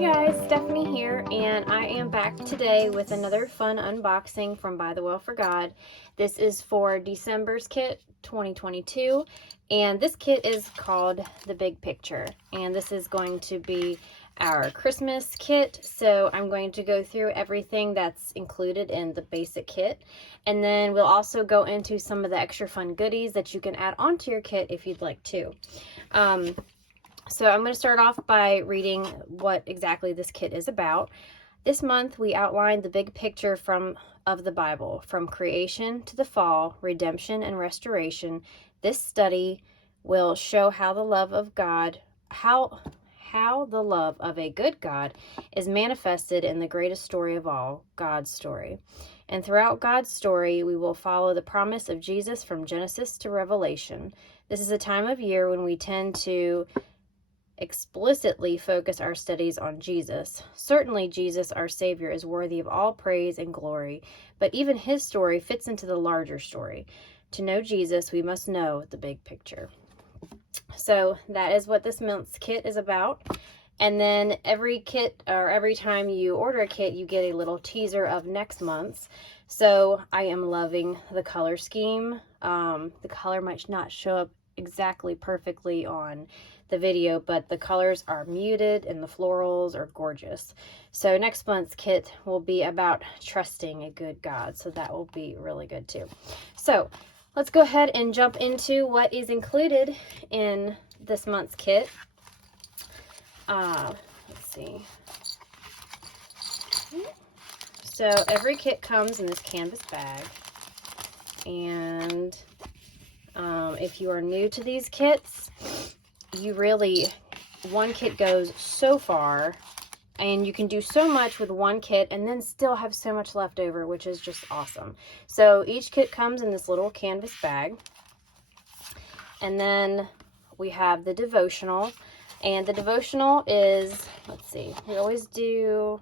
Hey guys, Stephanie here, and I am back today with another fun unboxing from ByTheWell4God. This is for December's kit 2022, and this kit is called The Big Picture, and this is going to be our Christmas kit. So I'm going to go through everything that's included in the basic kit, and then we'll also go into some of the extra fun goodies that you can add onto your kit if you'd like to. So I'm going to start off by reading what exactly this kit is about. This month we outlined the big picture of the Bible, from creation to the fall, redemption and restoration. This study will show how the love of God, how the love of a good God is manifested in the greatest story of all, God's story. And throughout God's story, we will follow the promise of Jesus from Genesis to Revelation. This is a time of year when we tend to explicitly focus our studies on Jesus. Certainly Jesus, our Savior, is worthy of all praise and glory, but even his story fits into the larger story. To know Jesus, we must know the big picture. So that is what this month's kit is about. And then every time you order a kit, you get a little teaser of next month's. So I am loving the color scheme. The color might not show up exactly perfectly on the video, but the colors are muted and the florals are gorgeous. So next month's kit will be about trusting a good God, so that will be really good too. So let's go ahead and jump into what is included in this month's kit. Let's see. So every kit comes in this canvas bag, and if you are new to these kits, one kit goes so far, and you can do so much with one kit and then still have so much left over, which is just awesome. So each kit comes in this little canvas bag, and then we have the devotional, and the devotional is, let's see, we always do,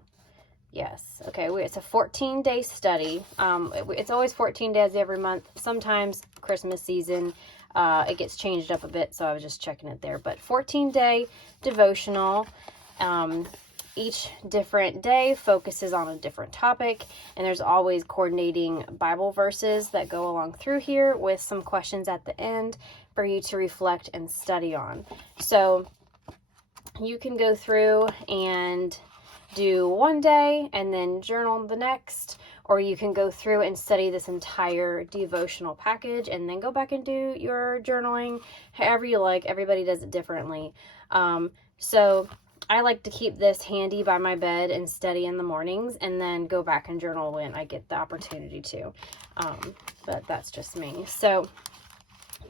yes, okay, it's a 14-day study. It's always 14 days every month. Sometimes Christmas season, it gets changed up a bit, so I was just checking it there. But 14-day devotional. Each different day focuses on a different topic, and there's always coordinating Bible verses that go along through here with some questions at the end for you to reflect and study on. So you can go through and do one day and then journal the next, or you can go through and study this entire devotional package and then go back and do your journaling, however you like. Everybody does it differently. So I like to keep this handy by my bed and study in the mornings, and then go back and journal when I get the opportunity to. But that's just me. So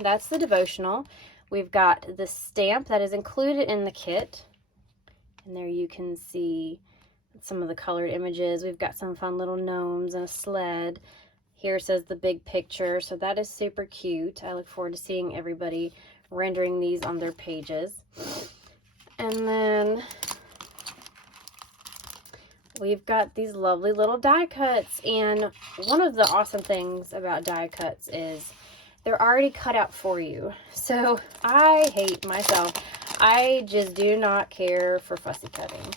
that's the devotional. We've got the stamp that is included in the kit, and there you can see some of the colored images. We've got some fun little gnomes and a sled. Here says the big picture, so that is super cute. I look forward to seeing everybody rendering these on their pages. And then we've got these lovely little die cuts, and one of the awesome things about die cuts is they're already cut out for you. So I hate myself. I just do not care for fussy cutting.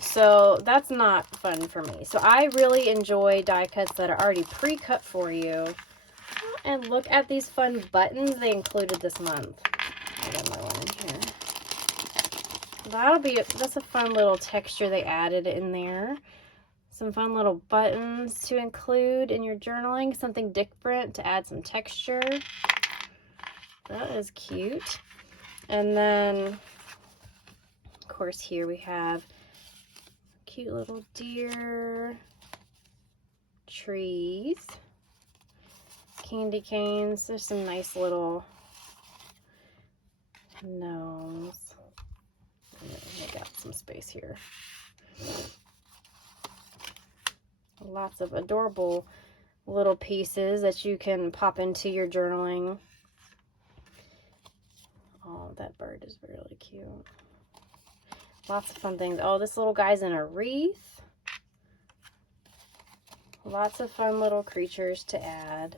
So that's not fun for me. So I really enjoy die cuts that are already pre-cut for you. And look at these fun buttons they included this month. I got my one in here. That's a fun little texture they added in there. Some fun little buttons to include in your journaling. Something different to add some texture. That is cute. And then, of course, here we have cute little deer, trees, candy canes. There's some nice little gnomes. I got some space here. Lots of adorable little pieces that you can pop into your journaling. Oh, that bird is really cute. Lots of fun things. Oh, this little guy's in a wreath. Lots of fun little creatures to add.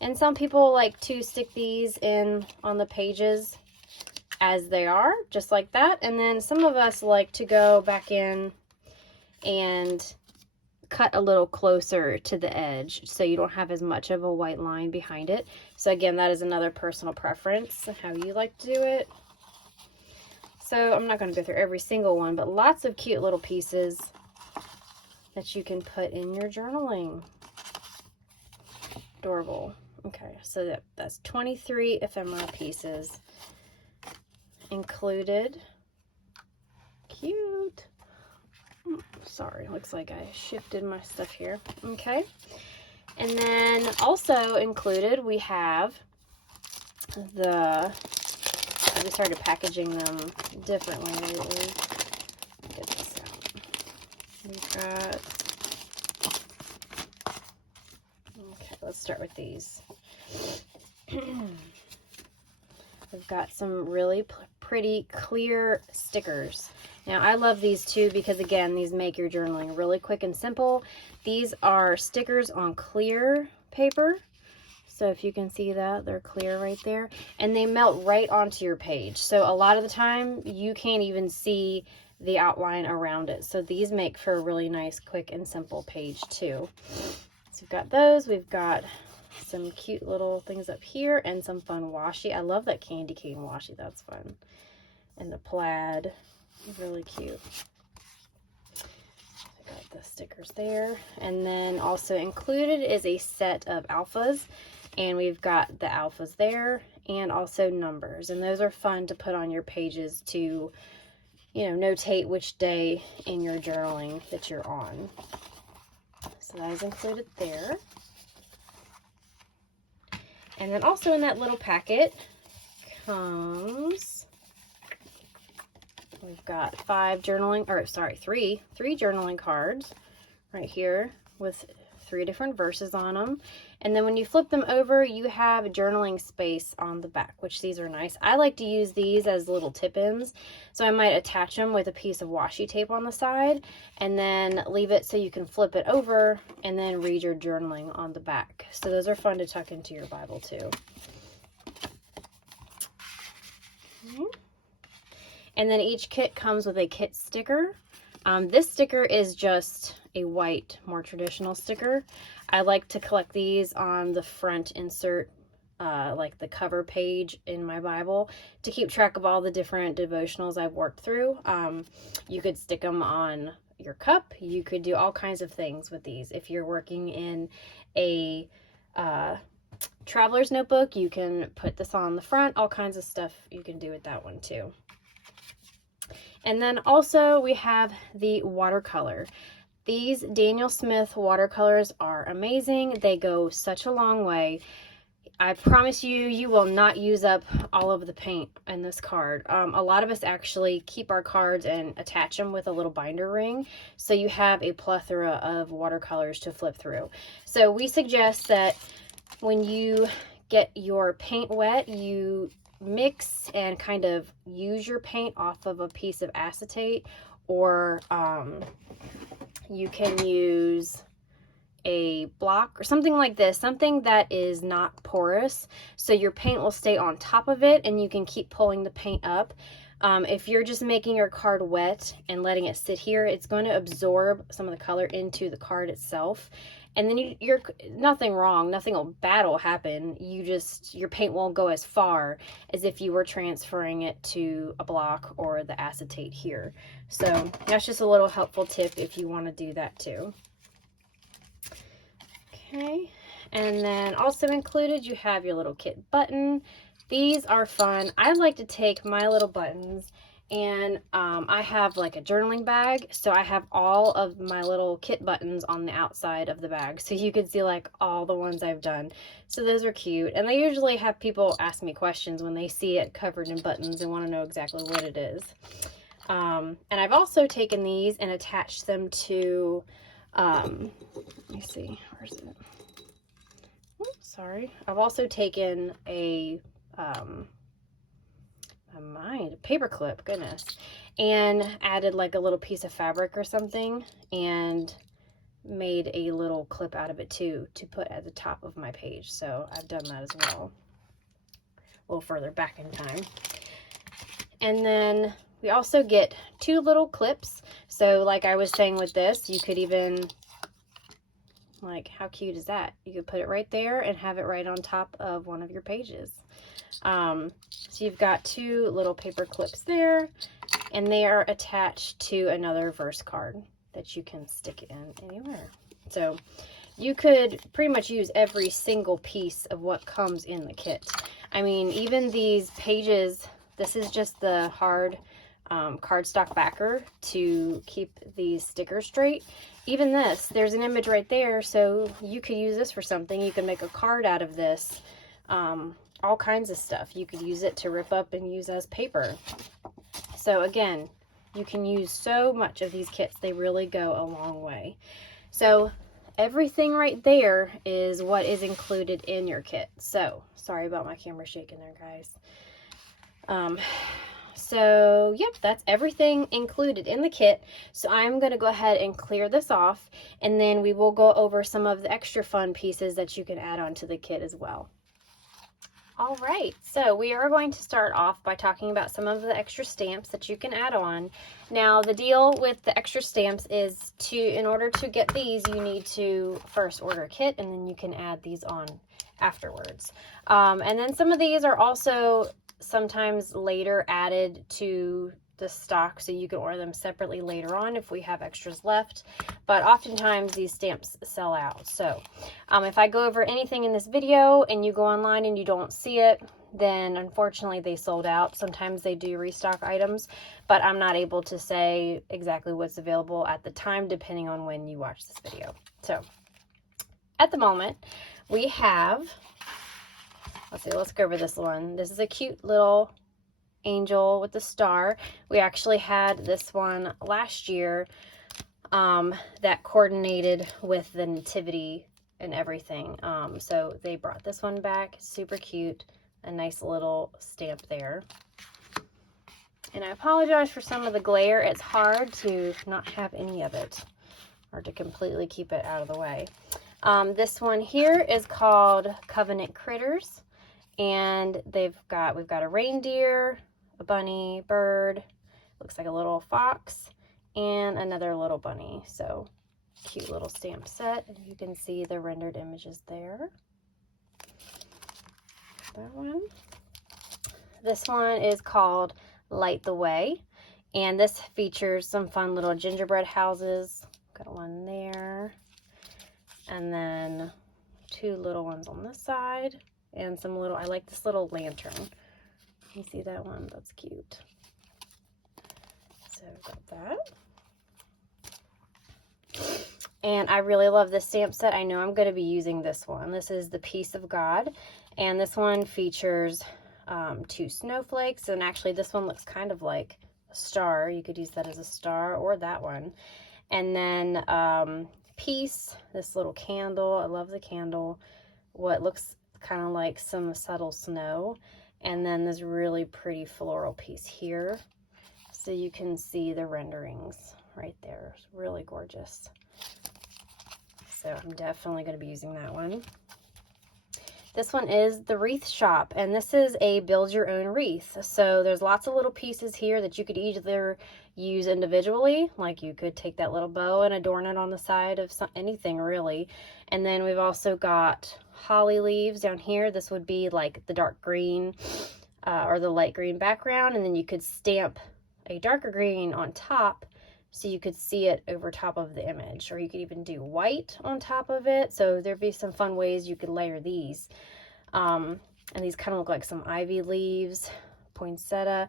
And some people like to stick these in on the pages as they are, just like that. And then some of us like to go back in and cut a little closer to the edge so you don't have as much of a white line behind it. So again, that is another personal preference, how you like to do it. So I'm not going to go through every single one, but lots of cute little pieces that you can put in your journaling. Adorable. Okay, so that's 23 ephemera pieces included. Cute. Sorry, looks like I shifted my stuff here. Okay. And then also included, we have I just started packaging them differently lately. Get this out. We've got, okay, let's start with these. We've got some really pretty clear stickers. Now, I love these too because, again, these make your journaling really quick and simple. These are stickers on clear paper. So if you can see that, they're clear right there. And they melt right onto your page. So a lot of the time, you can't even see the outline around it. So these make for a really nice, quick, and simple page too. So we've got those. We've got some cute little things up here and some fun washi. I love that candy cane washi. That's fun. And the plaid. Really cute. I got the stickers there. And then also included is a set of alphas. And we've got the alphas there and also numbers. And those are fun to put on your pages to, you know, notate which day in your journaling that you're on. So that is included there. And then also in that little packet comes, we've got three journaling cards right here with 3 different verses on them. And then when you flip them over, you have journaling space on the back, which these are nice. I like to use these as little tip-ins. So I might attach them with a piece of washi tape on the side and then leave it so you can flip it over and then read your journaling on the back. So those are fun to tuck into your Bible too. And then each kit comes with a kit sticker. This sticker is just a white, more traditional sticker. I like to collect these on the front insert, like the cover page in my Bible, to keep track of all the different devotionals I've worked through. You could stick them on your cup. You could do all kinds of things with these. If you're working in a traveler's notebook, you can put this on the front. All kinds of stuff you can do with that one too. And then also we have the watercolor. These Daniel Smith watercolors are amazing. They go such a long way. I promise you, you will not use up all of the paint in this card. A lot of us actually keep our cards and attach them with a little binder ring, so you have a plethora of watercolors to flip through. So we suggest that when you get your paint wet, you mix and kind of use your paint off of a piece of acetate, or you can use a block or something like this, something that is not porous, so your paint will stay on top of it and you can keep pulling the paint up. If you're just making your card wet and letting it sit here, it's going to absorb some of the color into the card itself. And then you're nothing wrong, nothing bad will happen. Your paint won't go as far as if you were transferring it to a block or the acetate here. So that's just a little helpful tip if you want to do that too. Okay, and then also included, you have your little kit button. These are fun. I like to take my little buttons and I have like a journaling bag, so I have all of my little kit buttons on the outside of the bag, so you can see like all the ones I've done. So those are cute, and I usually have people ask me questions when they see it covered in buttons and want to know exactly what it is. And I've also taken these and attached them to, let me see, where's it? Oops, sorry. I've also taken a paper clip, goodness, and added like a little piece of fabric or something and made a little clip out of it too to put at the top of my page. So I've done that as well, a little further back in time. And then we also get 2 little clips. So like I was saying with this, you could even, like, how cute is that? You could put it right there and have it right on top of one of your pages. So you've got 2 little paper clips there, and they are attached to another verse card that you can stick in anywhere. So you could pretty much use every single piece of what comes in the kit. I mean, even these pages, this is just the hard cardstock backer to keep these stickers straight. Even this, there's an image right there, so you could use this for something. You can make a card out of this. All kinds of stuff. You could use it to rip up and use as paper. So again, you can use so much of these kits. They really go a long way. So everything right there is what is included in your kit. So sorry about my camera shaking there, guys. So yep, that's everything included in the kit. So I'm going to go ahead and clear this off, and then we will go over some of the extra fun pieces that you can add on to the kit as well. All right, so we are going to start off by talking about some of the extra stamps that you can add on. Now, the deal with the extra stamps is in order to get these, you need to first order a kit, and then you can add these on afterwards. And then some of these are also sometimes later added to the stock, so you can order them separately later on if we have extras left, but oftentimes these stamps sell out. So if I go over anything in this video and you go online and you don't see it, then unfortunately they sold out. Sometimes they do restock items, but I'm not able to say exactly what's available at the time depending on when you watch this video. So at the moment we have, let's go over this one. This is a cute little angel with the star. We actually had this one last year that coordinated with the nativity and everything. So they brought this one back. Super cute. A nice little stamp there. And I apologize for some of the glare. It's hard to not have any of it or to completely keep it out of the way. This one here is called Covenant Critters, and we've got a reindeer, a bunny, bird, looks like a little fox, and another little bunny. So cute little stamp set, and you can see the rendered images there. That one. This one is called Light the Way, and this features some fun little gingerbread houses. Got one there, and then 2 little ones on this side, and some little, I like this little lantern. You see that one? That's cute. So got that. And I really love this stamp set. I know I'm going to be using this one. This is the Peace of God, and this one features 2 snowflakes, and actually this one looks kind of like a star. You could use that as a star, or that one. And then peace, this little candle. I love the candle. What looks kind of like some subtle snow, and then this really pretty floral piece here, so you can see the renderings right there. It's really gorgeous. So I'm definitely going to be using that one. This one is the Wreath Shop, and this is a build your own wreath. So there's lots of little pieces here that you could either use individually, like you could take that little bow and adorn it on the side of anything really. And then we've also got holly leaves down here. This would be like the dark green or the light green background, and then you could stamp a darker green on top so you could see it over top of the image, or you could even do white on top of it. So there'd be some fun ways you could layer these. And these kind of look like some ivy leaves, poinsettia.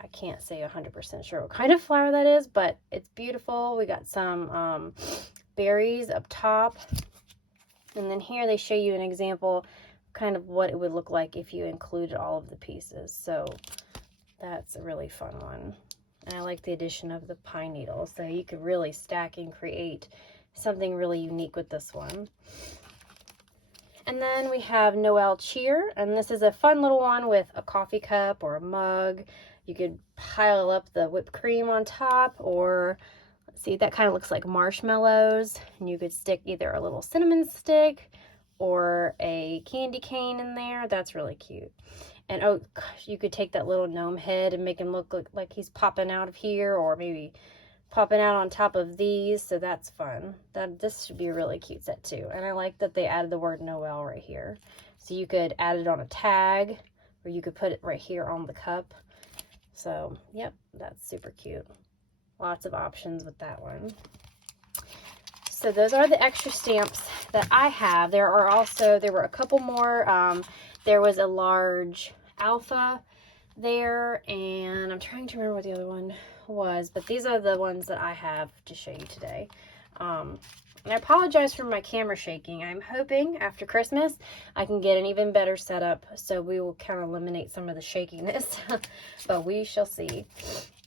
I can't say 100% sure what kind of flower that is, but it's beautiful. We got some berries up top. And then here they show you an example kind of what it would look like if you included all of the pieces. So that's a really fun one. And I like the addition of the pine needles, so you could really stack and create something really unique with this one. And then we have Noel Cheer, and this is a fun little one with a coffee cup or a mug. You could pile up the whipped cream on top, or let's see, that kind of looks like marshmallows, and you could stick either a little cinnamon stick or a candy cane in there. That's really cute. And oh gosh, you could take that little gnome head and make him look like he's popping out of here, or maybe popping out on top of these. So that's fun. This should be a really cute set too. And I like that they added the word Noel right here. So you could add it on a tag, or you could put it right here on the cup. So yep, that's super cute. Lots of options with that one. So those are the extra stamps that I have. There were a couple more. There was a large alpha there, and I'm trying to remember what the other one was, but these are the ones that I have to show you today. And I apologize for my camera shaking. I'm hoping after Christmas I can get an even better setup, so we will kind of eliminate some of the shakiness, but we shall see.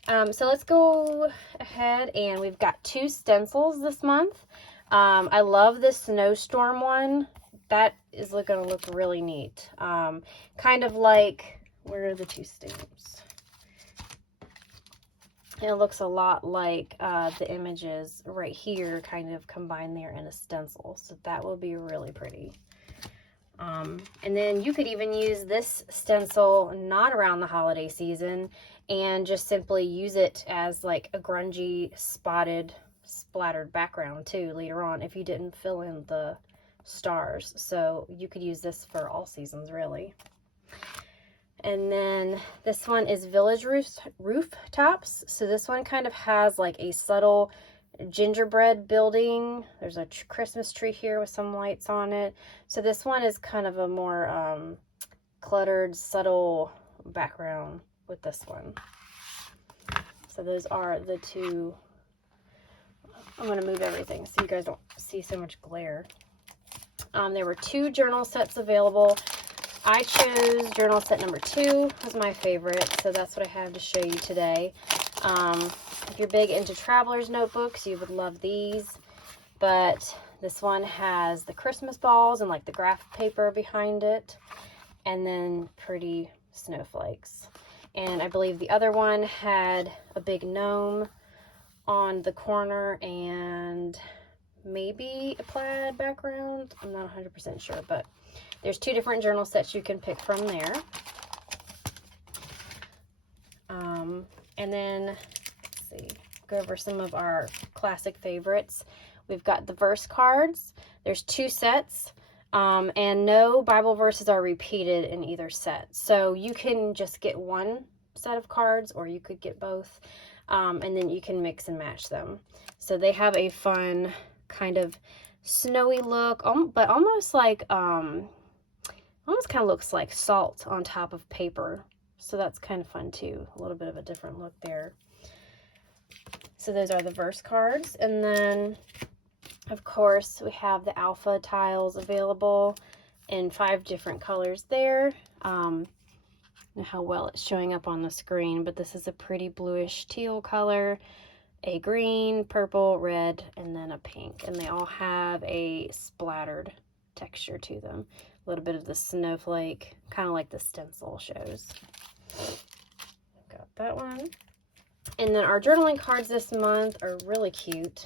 So let's go ahead, and we've got 2 stencils this month. I love this snowstorm one. That is going to look really neat. Kind of like, where are the 2 stamps? It looks a lot like the images right here kind of combined there in a stencil. So that will be really pretty. And then you could even use this stencil not around the holiday season and just simply use it as like a grungy splattered background too later on if you didn't fill in the stars. So you could use this for all seasons really. And then this one is Village Rooftops. So this one kind of has like a subtle gingerbread building. There's a Christmas tree here with some lights on it. So this one is kind of a more cluttered, subtle background with this one. So those are the 2. I'm going to move everything so you guys don't see so much glare. There were 2 journal sets available. I chose journal set number 2 was my favorite, so that's what I have to show you today. If you're big into traveler's notebooks, you would love these, but this one has the Christmas balls and like the graph paper behind it, and then pretty snowflakes. And I believe the other one had a big gnome on the corner and maybe a plaid background. I'm not 100% sure, but there's 2 different journal sets you can pick from there. And then, let's see, go over some of our classic favorites. We've got the verse cards. There's 2 sets, and no Bible verses are repeated in either set. So you can just get 1 set of cards, or you could get both, and then you can mix and match them. So they have a fun kind of snowy look, but almost like, almost kind of looks like salt on top of paper. So that's kind of fun too. A little bit of a different look there. So those are the verse cards. And then, of course, we have the alpha tiles available in 5 different colors there. I don't know how well it's showing up on the screen, but this is a pretty bluish teal color, a green, purple, red, and then a pink. And they all have a splattered texture to them. A little bit of the snowflake, kind of like the stencil shows. Got that one. And then our journaling cards this month are really cute.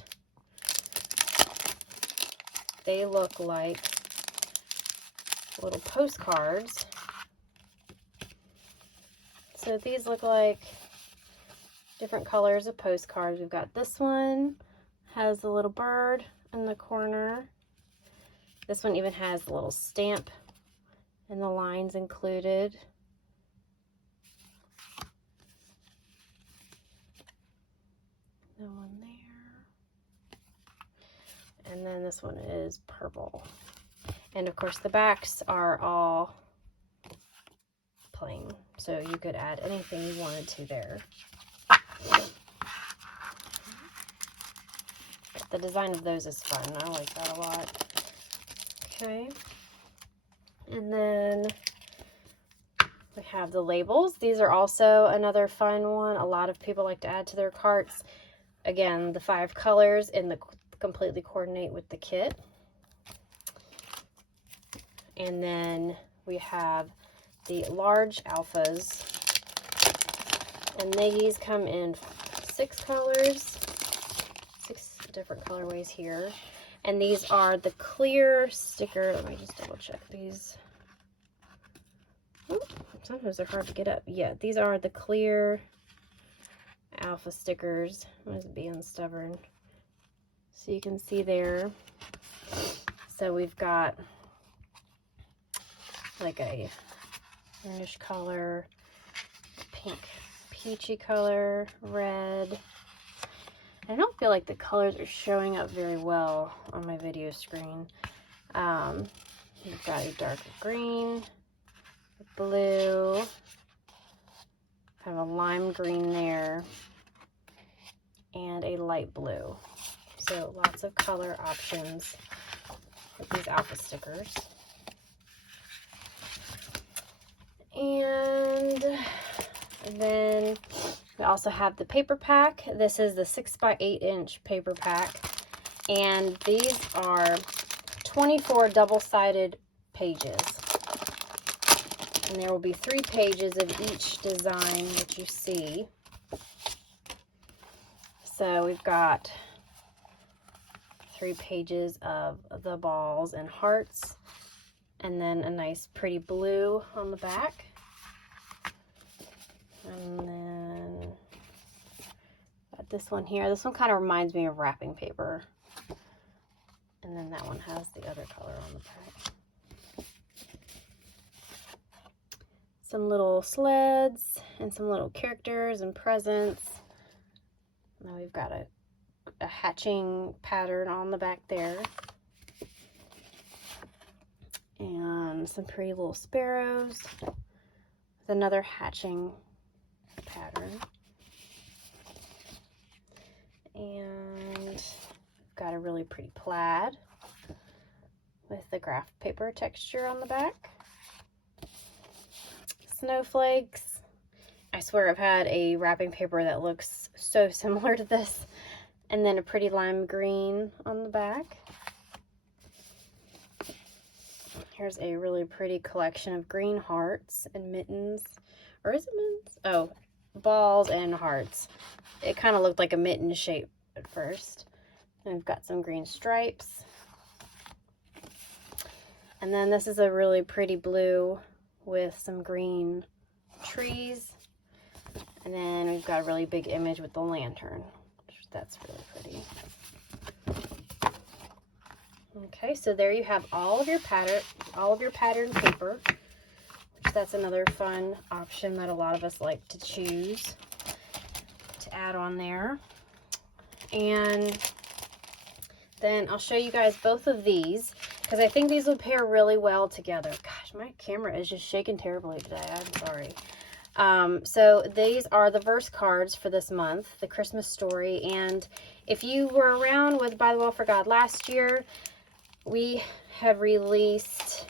They look like little postcards. So these look like different colors of postcards. We've got this one, has a little bird in the corner. This one even has the little stamp and the lines included. No one there. And then this one is purple. And of course the backs are all plain, so you could add anything you wanted to there. The design of those is fun. I like that a lot. Okay. And then we have the labels. These are also another fun one. A lot of people like to add to their carts. Again, the 5 colors and the completely coordinate with the kit. And then we have the large alphas. And these come in 6 colors. 6 different colorways here. And these are the clear sticker. Let me just double check these. Ooh, sometimes they're hard to get up. Yeah, these are the clear alpha stickers. I'm just being stubborn. So you can see there. So we've got like a greenish color, pink, peachy color, red. I don't feel like the colors are showing up very well on my video screen. We've got a dark green, blue, kind of a lime green there, and a light blue. So lots of color options with these alpha stickers. And then we also have the paper pack. This is the 6x8" paper pack. And these are 24 double-sided pages. And there will be 3 pages of each design that you see. So we've got 3 pages of the balls and hearts, and then a nice pretty blue on the back. And then got this one here. This one kind of reminds me of wrapping paper. And then that one has the other color on the back. Some little sleds and some little characters and presents. Now we've got a hatching pattern on the back there. And some pretty little sparrows with another hatching pattern. And got a really pretty plaid with the graph paper texture on the back. Snowflakes. I swear I've had a wrapping paper that looks so similar to this. And then a pretty lime green on the back. Here's a really pretty collection of green hearts and mittens. Or is it mittens? Oh, balls and hearts. It kind of looked like a mitten shape at first. And we've got some green stripes. And then this is a really pretty blue with some green trees. And then we've got a really big image with the lantern. That's really pretty. Okay, so there you have all of your pattern paper, which that's another fun option that a lot of us like to choose to add on there. And then I'll show you guys both of these because I think these would pair really well together. Gosh, my camera is just shaking terribly today. I'm sorry. So these are the verse cards for this month, the Christmas story. And if you were around with By the Well for God last year, we have released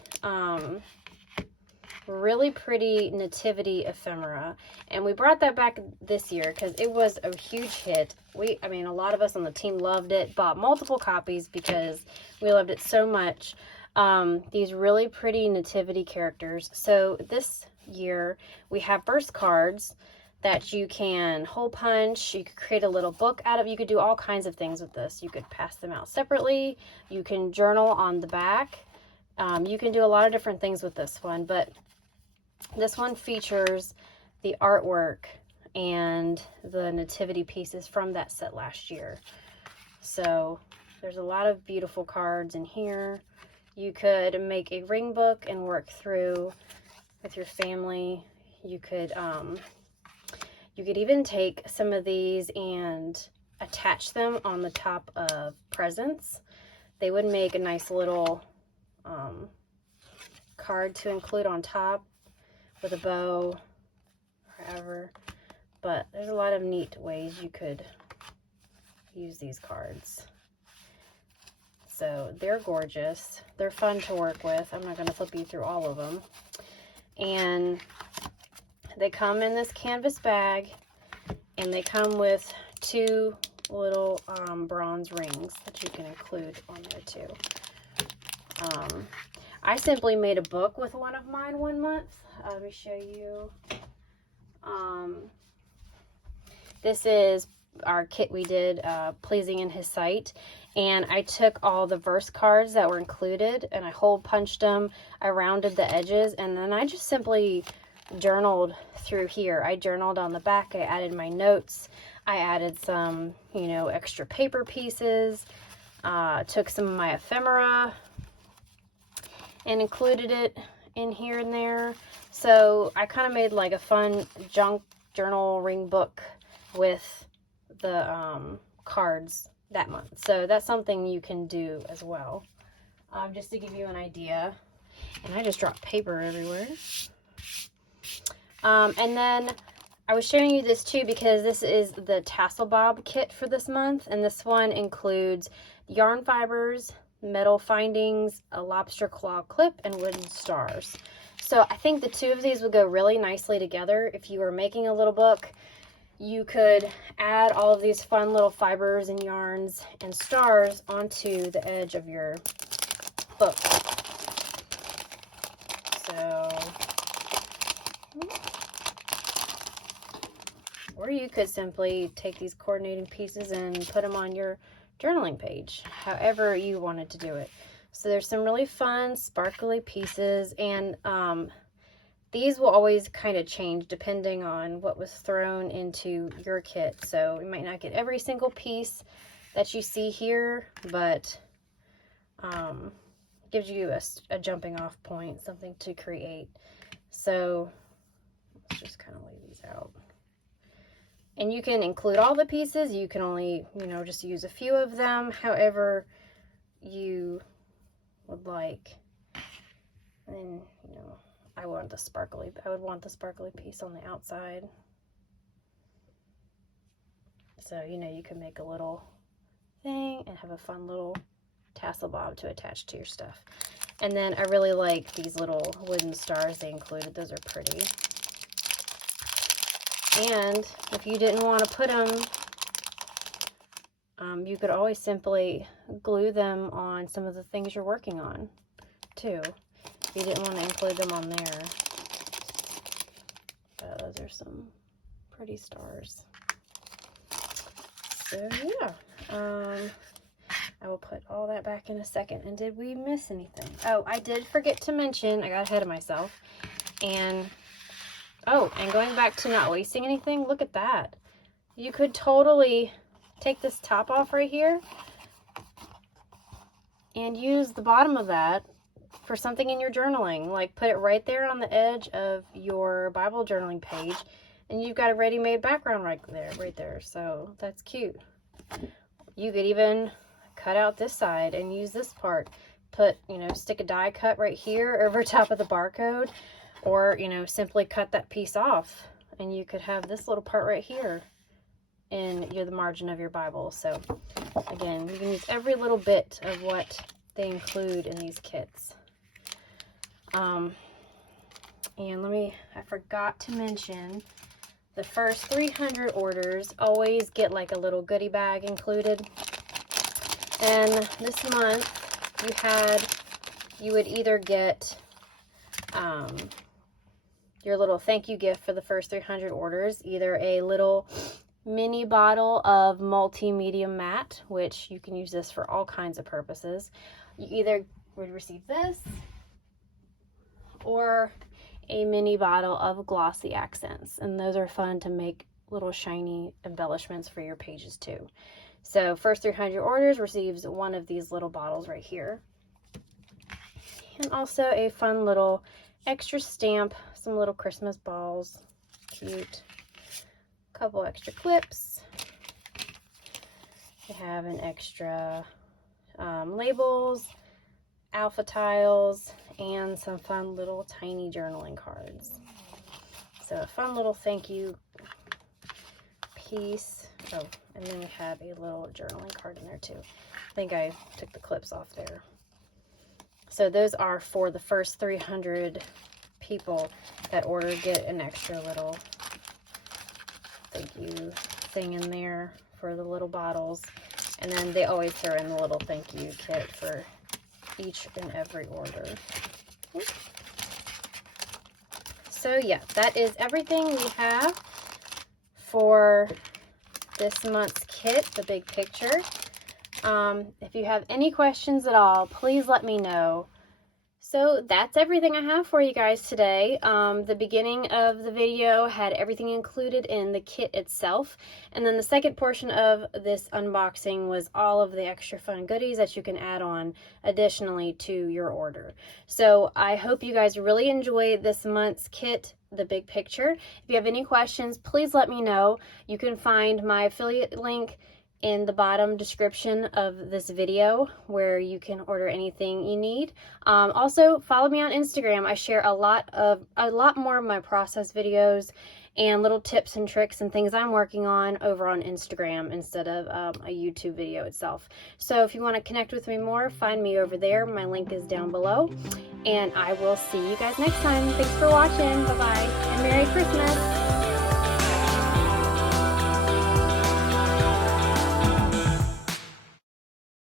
really pretty nativity ephemera, and we brought that back this year because it was a huge hit. I mean, a lot of us on the team loved it, bought multiple copies because we loved it so much. These really pretty nativity characters. So this year we have verse cards that you can hole punch. You could create a little book out of. You could do all kinds of things with this. You could pass them out separately. You can journal on the back. You can do a lot of different things with this one, but this one features the artwork and the nativity pieces from that set last year. So there's a lot of beautiful cards in here. You could make a ring book and work through with your family. You could even take some of these and attach them on the top of presents. They would make a nice little card to include on top with a bow, wherever. But there's a lot of neat ways you could use these cards. So they're gorgeous. They're fun to work with. I'm not going to flip you through all of them. And they come in this canvas bag, and they come with 2 little bronze rings that you can include on there too. I simply made a book with one of mine one month. Let me show you. This is our kit we did, Pleasing in His Sight. And I took all the verse cards that were included and I hole punched them. I rounded the edges, and then I just simply journaled through here. I journaled on the back. I added my notes. I added some, extra paper pieces. Took some of my ephemera and included it in here and there. So I kind of made like a fun junk journal ring book with the cards that month. So that's something you can do as well, just to give you an idea. And I just dropped paper everywhere. And then I was showing you this too because this is the Tassel Bob kit for this month, and this one includes yarn fibers, metal findings, a lobster claw clip, and wooden stars. So I think the two of these would go really nicely together. If you were making a little book, you could add all of these fun little fibers and yarns and stars onto the edge of your book. So, or you could simply take these coordinating pieces and put them on your journaling page, however you wanted to do it. So there's some really fun sparkly pieces, and these will always kind of change depending on what was thrown into your kit. So you might not get every single piece that you see here, but gives you a jumping off point, something to create. So let's just kind of lay these out. And you can include all the pieces. You can only, just use a few of them, however you would like. And then, I would want the sparkly piece on the outside. So, you can make a little thing and have a fun little tassel bob to attach to your stuff. And then I really like these little wooden stars they included. Those are pretty. And if you didn't want to put them, you could always simply glue them on some of the things you're working on, too. If you didn't want to include them on there. Those are some pretty stars. So, yeah. I will put all that back in a second. And did we miss anything? Oh, I did forget to mention, I got ahead of myself. And going back to not wasting anything, look at that. You could totally take this top off right here and use the bottom of that for something in your journaling. Like put it right there on the edge of your Bible journaling page, and you've got a ready-made background right there. So that's cute. You could even cut out this side and use this part. Put, stick a die cut right here over top of the barcode, or, simply cut that piece off and you could have this little part right here in the margin of your Bible. So again, you can use every little bit of what they include in these kits. And I forgot to mention, the first 300 orders always get like a little goodie bag included. And this month you would either get your little thank you gift for the first 300 orders, either a little mini bottle of multimedia matte, which you can use this for all kinds of purposes. You either would receive this or a mini bottle of glossy accents, and those are fun to make little shiny embellishments for your pages too. So first 300 orders receives one of these little bottles right here, and also a fun little extra stamp, some little Christmas balls, cute, a couple extra clips. We have an extra labels, alpha tiles, and some fun little tiny journaling cards. So a fun little thank you piece. Oh, and then we have a little journaling card in there too. I think I took the clips off there. So those are for the first 300 people that order, get an extra little thank you thing in there for the little bottles. And then they always throw in the little thank you kit for each and every order. So yeah, that is everything we have for this month's kit, the big picture. If you have any questions at all, please let me know. So that's everything I have for you guys today. The beginning of the video had everything included in the kit itself, and then the second portion of this unboxing was all of the extra fun goodies that you can add on additionally to your order. So I hope you guys really enjoy this month's kit, The Big Picture. If you have any questions, please let me know. You can find my affiliate link in the bottom description of this video where you can order anything you need. Also follow me on Instagram. I share a lot more of my process videos and little tips and tricks and things I'm working on over on Instagram instead of a YouTube video itself. So if you want to connect with me more, find me over there. My link is down below, and I will see you guys next time. Thanks for watching. Bye bye, and Merry Christmas.